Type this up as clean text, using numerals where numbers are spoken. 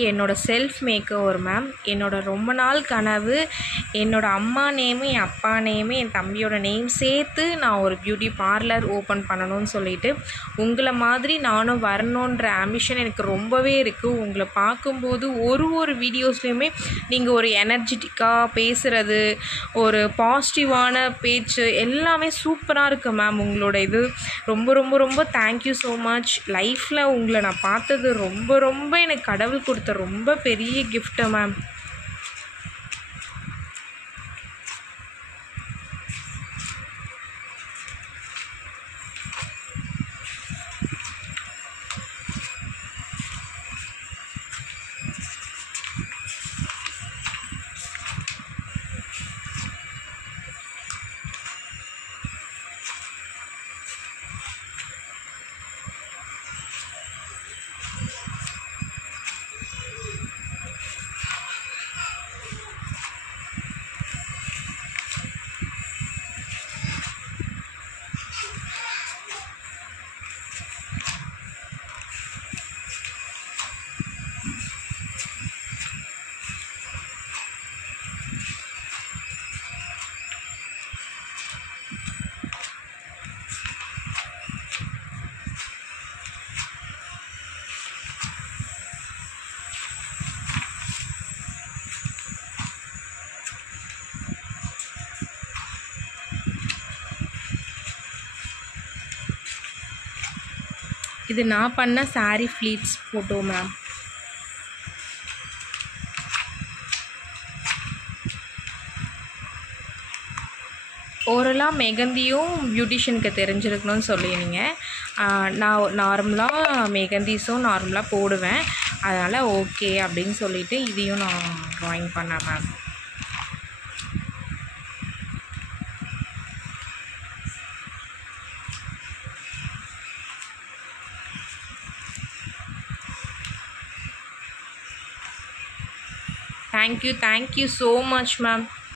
இன்றைக்கி என்னோடய self make over ma'am. என்னோடய ரொம்ப நாள் கனவு, என்னோடய அம்மா நேமு, என் அப்பா நேமு, என் தம்பியோட நேம் சேர்த்து நான் ஒரு பியூட்டி பார்லர் ஓப்பன் பண்ணணும்னு சொல்லிட்டு உங்களை மாதிரி நானும் வரணுன்ற ஆம்பிஷன் எனக்கு ரொம்பவே இருக்குது. உங்களை பார்க்கும்போது ஒரு வீடியோஸ்லையுமே நீங்கள் ஒரு எனர்ஜெட்டிக்காக பேசுகிறது, ஒரு பாசிட்டிவான பேச்சு எல்லாமே சூப்பராக இருக்குது மேம். உங்களோட இது ரொம்ப ரொம்ப ரொம்ப தேங்க்யூ ஸோ மச். லைஃப்பில் உங்களை நான் பார்த்தது ரொம்ப ரொம்ப எனக்கு கடவுள் கொடுத்த ரொம்ப பெரிய கிஃப்ட்டு மேம். இது நான் பண்ண சாரீ ஃப்ளீட்ஸ் ஃபோட்டோ மேம். ஓரலாக மெகந்தியும் பியூட்டிஷியனுக்கு தெரிஞ்சிருக்கணும்னு சொல்லியிருந்தீங்க. நான் நார்மலாக மெகந்திஸும் நார்மலாக போடுவேன், அதனால் ஓகே அப்படின்னு சொல்லிவிட்டு இதையும் நான் ட்ராயிங் பண்ணேன் ma'am. Thank you so much ma'am.